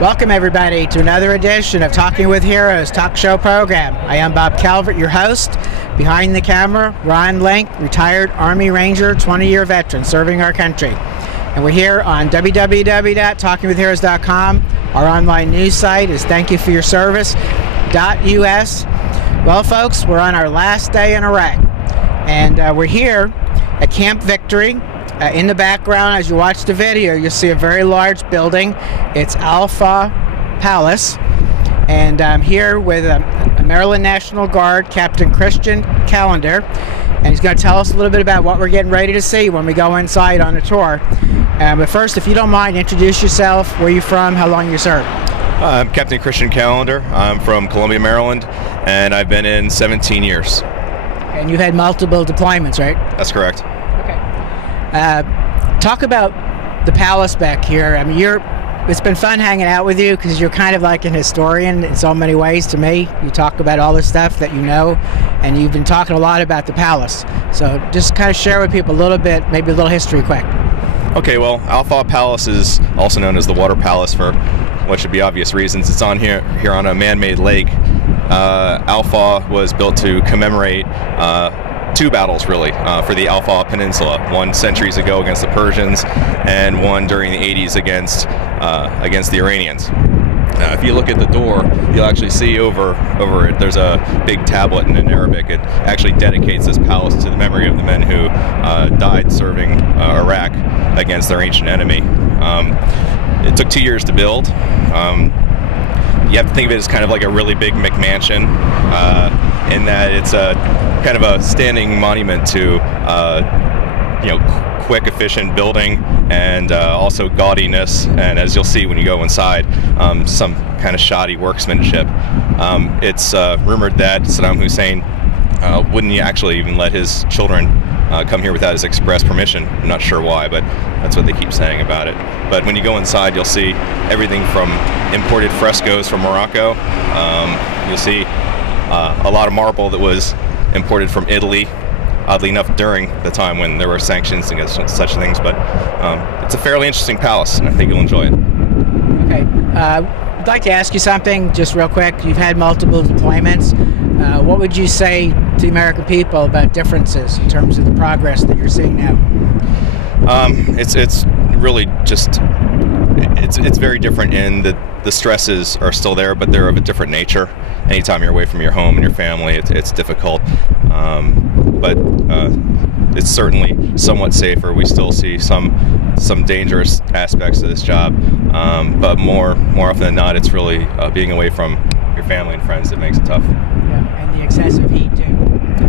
Welcome everybody to another edition of Talking with Heroes talk show program. I am Bob Calvert, your host. Behind the camera, Ron Link, retired Army Ranger, 20-year veteran serving our country. And we're here on www.talkingwithheroes.com. Our online news site is thankyoufforyourservice.us. Well, folks, we're on our last day in Iraq. And we're here at Camp Victory. In the background, as you watch the video, you'll see a very large building. It's Alfaw Palace. And I'm here with a Maryland National Guard, Captain Christian Callender. And he's going to tell us a little bit about what we're getting ready to see when we go inside on a tour. But first, if you don't mind, introduce yourself, where you're from, how long you served. I'm Captain Christian Callender. I'm from Columbia, Maryland, and I've been in 17 years. And you've had multiple deployments, right? That's correct. Talk about the palace back here. I mean, it's been fun hanging out with you because you're kind of like an historian in so many ways to me. You talk about all the stuff that you know, and you've been talking a lot about the palace. So just kind of share with people a little bit, maybe a little history quick. Okay, well, Alfaw Palace is also known as the Water Palace for what should be obvious reasons. It's on here on a man-made lake. Alfaw was built to commemorate two battles, really, for the Alfaw Peninsula. One centuries ago against the Persians, and one during the 80s against the Iranians. If you look at the door, you'll actually see over it, there's a big tablet in Arabic. It actually dedicates this palace to the memory of the men who died serving Iraq against their ancient enemy. It took 2 years to build. You have to think of it as kind of like a really big McMansion, in that it's a kind of a standing monument to quick, efficient building, and also gaudiness, and as you'll see when you go inside, some kind of shoddy workmanship. It's rumored that Saddam Hussein wouldn't actually even let his children come here without his express permission. I'm not sure why, but that's what they keep saying about it. But when you go inside, you'll see everything from imported frescoes from Morocco. You'll see a lot of marble that was imported from Italy, oddly enough during the time when there were sanctions against such things. But it's a fairly interesting palace, and I think you'll enjoy it. Okay. I'd like to ask you something just real quick. You've had multiple deployments. What would you say to the American people about differences in terms of the progress that you're seeing now? It's really just, it's very different in that the stresses are still there, but they're of a different nature. Anytime you're away from your home and your family, it's difficult. But it's certainly somewhat safer. We still see some dangerous aspects of this job, but more often than not, it's really being away from your family and friends that makes it tough. Yeah, and the excessive heat too.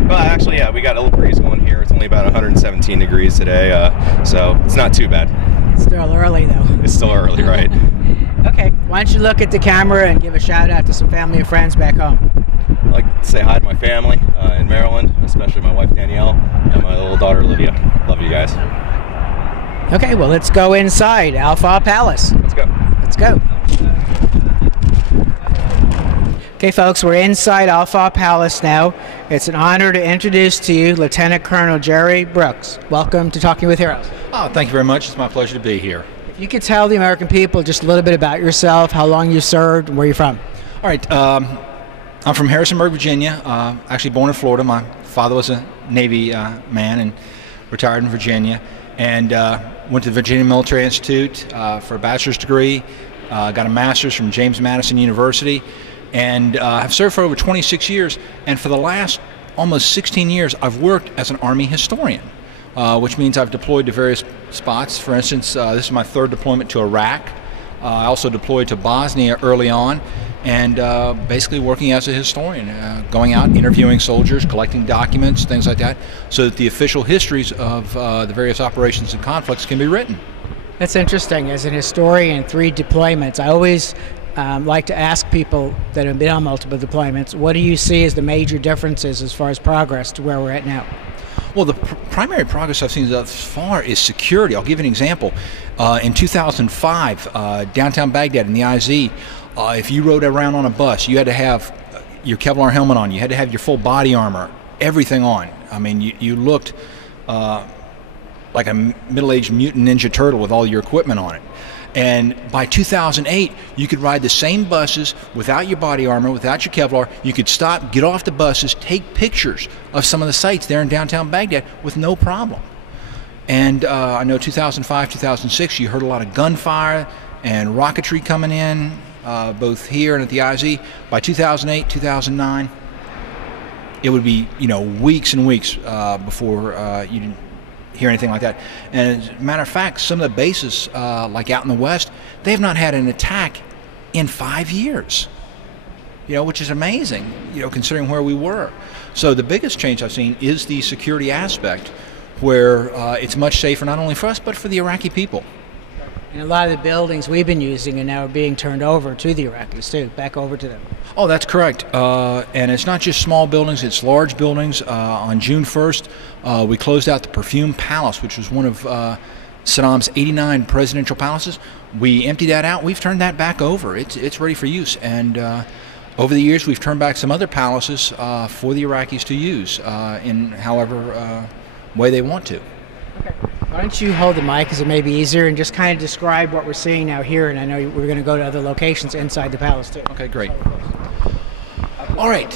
Well, actually, yeah, we got a little breeze going here. It's only about 117 degrees today, so it's not too bad. It's still early, though. It's still early, right? Okay, why don't you look at the camera and give a shout out to some family and friends back home. I'd like to say hi to my family in Maryland, especially my wife Danielle and my little daughter Lydia. Love you guys. Okay, well, let's go inside Alfaw Palace. Let's go. Let's go. Okay, folks, we're inside Alfaw Palace now. It's an honor to introduce to you LtCol Jerry Brooks. Welcome to Talking with Heroes. Oh, thank you very much. It's my pleasure to be here. If you could tell the American people just a little bit about yourself, how long you served, and where you're from. All right. I'm from Harrisonburg, Virginia. Actually born in Florida. My father was a Navy man and retired in Virginia. And went to the Virginia Military Institute for a bachelor's degree. Got a master's from James Madison University. And I've served for over 26 years, and for the last almost 16 years, I've worked as an Army historian, which means I've deployed to various spots. For instance, this is my third deployment to Iraq. I also deployed to Bosnia early on, and basically working as a historian, going out, interviewing soldiers, collecting documents, things like that, so that the official histories of the various operations and conflicts can be written. That's interesting. As an historian, 3 deployments, I always like to ask people that have been on multiple deployments, what do you see as the major differences as far as progress to where we're at now? Well, the primary progress I've seen thus far is security. I'll give you an example. In 2005, downtown Baghdad in the IZ, if you rode around on a bus, you had to have your Kevlar helmet on, you had to have your full body armor, everything on. I mean, you looked like a middle-aged mutant ninja turtle with all your equipment on it. And by 2008, you could ride the same buses without your body armor, without your Kevlar. You could stop, get off the buses, take pictures of some of the sites there in downtown Baghdad with no problem. And I know 2005, 2006, you heard a lot of gunfire and rocketry coming in, both here and at the IZ. By 2008, 2009, it would be, weeks and weeks before you didn't hear anything like that. And as a matter of fact, some of the bases, like out in the West, they have not had an attack in 5 years, which is amazing, considering where we were. So the biggest change I've seen is the security aspect, where it's much safer not only for us but for the Iraqi people. And a lot of the buildings we've been using are now being turned over to the Iraqis too, back over to them. Oh, that's correct. And it's not just small buildings, it's large buildings. On June 1st, we closed out the Perfume Palace, which was one of Saddam's 89 presidential palaces. We emptied that out. We've turned that back over. It's ready for use. And over the years, we've turned back some other palaces for the Iraqis to use in however way they want to. Okay. Why don't you hold the mic, because it may be easier, and just kind of describe what we're seeing now here, and I know we're going to go to other locations inside the palace too. Okay, great. All right.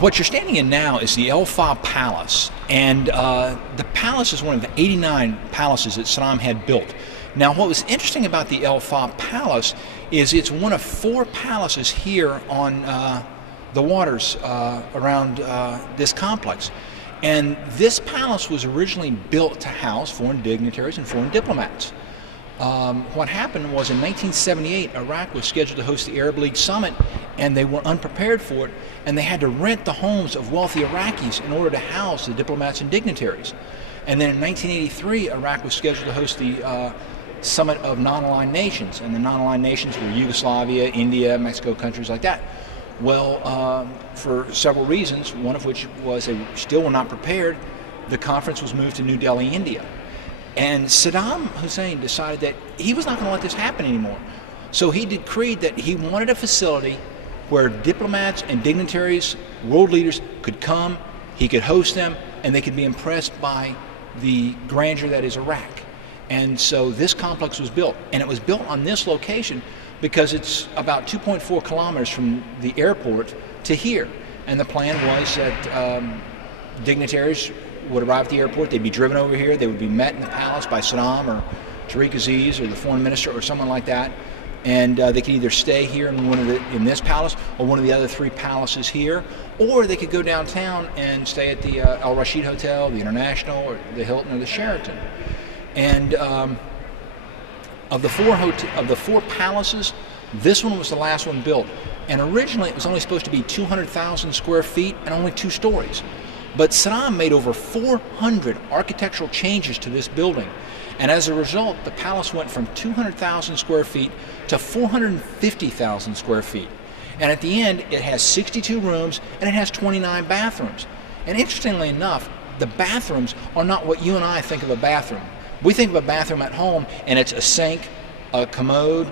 What you're standing in now is the Alfaw Palace, and the palace is one of the 89 palaces that Saddam had built. Now, what was interesting about the Alfaw Palace is it's one of 4 palaces here on the waters around this complex. And this palace was originally built to house foreign dignitaries and foreign diplomats. What happened was in 1978, Iraq was scheduled to host the Arab League Summit, and they were unprepared for it, and they had to rent the homes of wealthy Iraqis in order to house the diplomats and dignitaries. And then in 1983, Iraq was scheduled to host the Summit of Non-Aligned Nations, and the non-aligned nations were Yugoslavia, India, Mexico, countries like that. Well, for several reasons, one of which was they still were not prepared, the conference was moved to New Delhi, India. And Saddam Hussein decided that he was not going to let this happen anymore. So he decreed that he wanted a facility where diplomats and dignitaries, world leaders, could come, he could host them, and they could be impressed by the grandeur that is Iraq. And so this complex was built, and it was built on this location because it's about 2.4 kilometers from the airport to here. And the plan was that dignitaries would arrive at the airport, they'd be driven over here, they would be met in the palace by Saddam or Tariq Aziz or the foreign minister or someone like that, and they could either stay here in this palace or one of the other 3 palaces here, or they could go downtown and stay at the Al Rashid Hotel, the International, or the Hilton, or the Sheraton. And of the 4 palaces, this one was the last one built. And originally it was only supposed to be 200,000 square feet and only 2 stories. But Saddam made over 400 architectural changes to this building. And as a result, the palace went from 200,000 square feet to 450,000 square feet. And at the end, it has 62 rooms and it has 29 bathrooms. And interestingly enough, the bathrooms are not what you and I think of a bathroom. We think of a bathroom at home and it's a sink, a commode.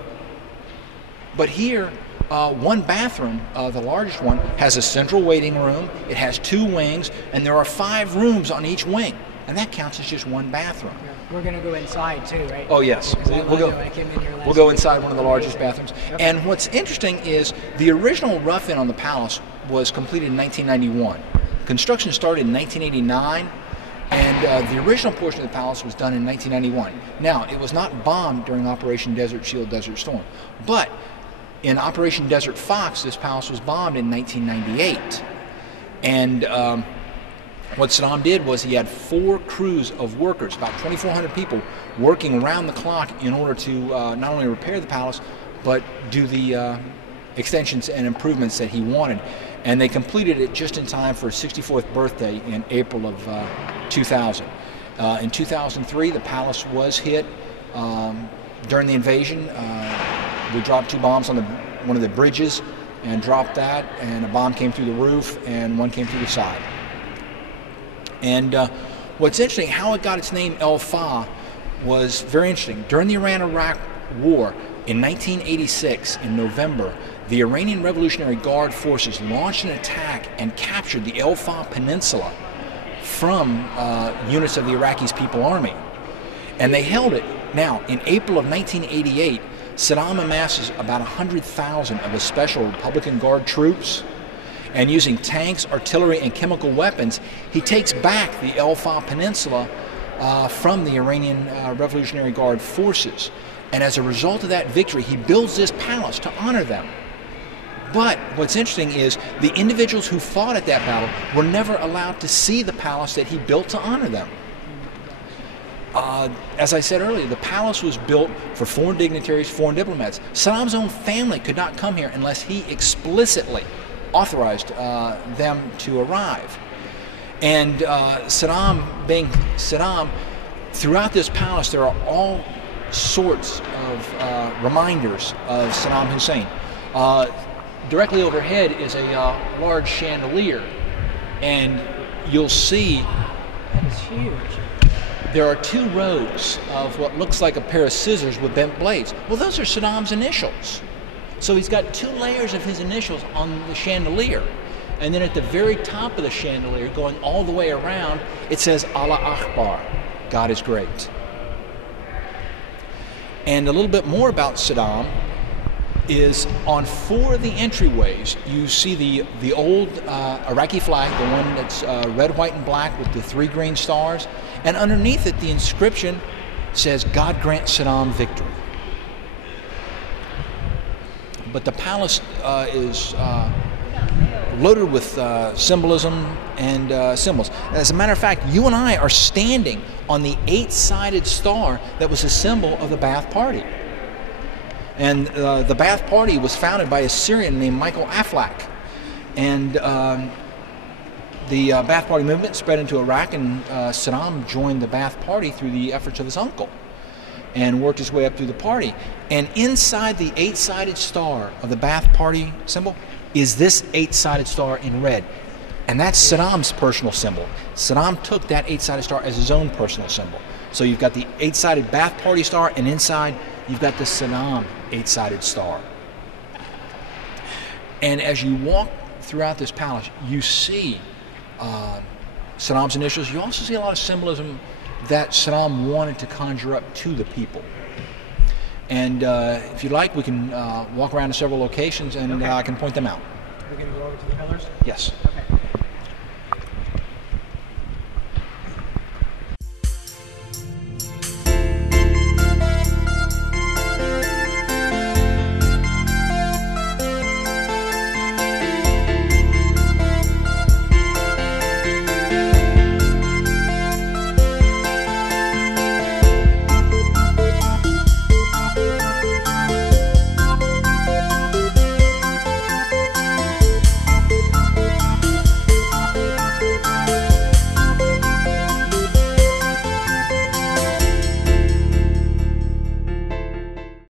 But here, one bathroom, the largest one, has a central waiting room, it has 2 wings, and there are 5 rooms on each wing. And that counts as just one bathroom. We're going to go inside too, right? Oh, yes. We'll go inside one of the largest bathrooms. Yep. And what's interesting is the original rough-in on the palace was completed in 1991. Construction started in 1989, and the original portion of the palace was done in 1991. Now, it was not bombed during Operation Desert Shield, Desert Storm, but in Operation Desert Fox, this palace was bombed in 1998. And what Saddam did was he had 4 crews of workers, about 2,400 people, working around the clock in order to not only repair the palace, but do the extensions and improvements that he wanted. And they completed it just in time for his 64th birthday in April of 2000. In 2003, the palace was hit during the invasion. We dropped 2 bombs on one of the bridges and dropped that, and a bomb came through the roof and one came through the side. And what's interesting, how it got its name Alfaw was very interesting. During the Iran-Iraq War in 1986, in November, the Iranian Revolutionary Guard forces launched an attack and captured the Alfaw Peninsula from units of the Iraqi People's Army. And they held it Now, in April of 1988, Saddam amasses about 100,000 of his special Republican Guard troops, and using tanks, artillery, and chemical weapons, he takes back the Alfaw Peninsula from the Iranian Revolutionary Guard forces. And as a result of that victory, he builds this palace to honor them. But what's interesting is the individuals who fought at that battle were never allowed to see the palace that he built to honor them. As I said earlier, the palace was built for foreign dignitaries, foreign diplomats. Saddam's own family could not come here unless he explicitly authorized them to arrive. And Saddam, being Saddam, throughout this palace there are all sorts of reminders of Saddam Hussein. Directly overhead is a large chandelier, and you'll see that is huge. There are 2 rows of what looks like a pair of scissors with bent blades. Well, those are Saddam's initials. So he's got 2 layers of his initials on the chandelier. And then at the very top of the chandelier, going all the way around, it says Allah Akbar, God is great. And a little bit more about Saddam is on 4 of the entryways, you see the old Iraqi flag, the one that's red, white, and black with the 3 green stars. And underneath it, the inscription says, God grant Saddam victory. But the palace is loaded with symbolism and symbols. As a matter of fact, you and I are standing on the 8-sided star that was a symbol of the Ba'ath Party. And the Ba'ath Party was founded by a Syrian named Michael Aflaq. And the Ba'ath Party movement spread into Iraq, and Saddam joined the Ba'ath Party through the efforts of his uncle and worked his way up through the party. And inside the 8-sided star of the Ba'ath Party symbol is this 8-sided star in red. And that's Saddam's personal symbol. Saddam took that 8-sided star as his own personal symbol. So you've got the 8-sided Ba'ath Party star, and inside you've got the Saddam 8-sided star. And as you walk throughout this palace, you see Saddam's initials. You also see a lot of symbolism that Saddam wanted to conjure up to the people. And if you'd like, we can walk around to several locations, and I can point them out. We're going to go over to the pillars? Yes.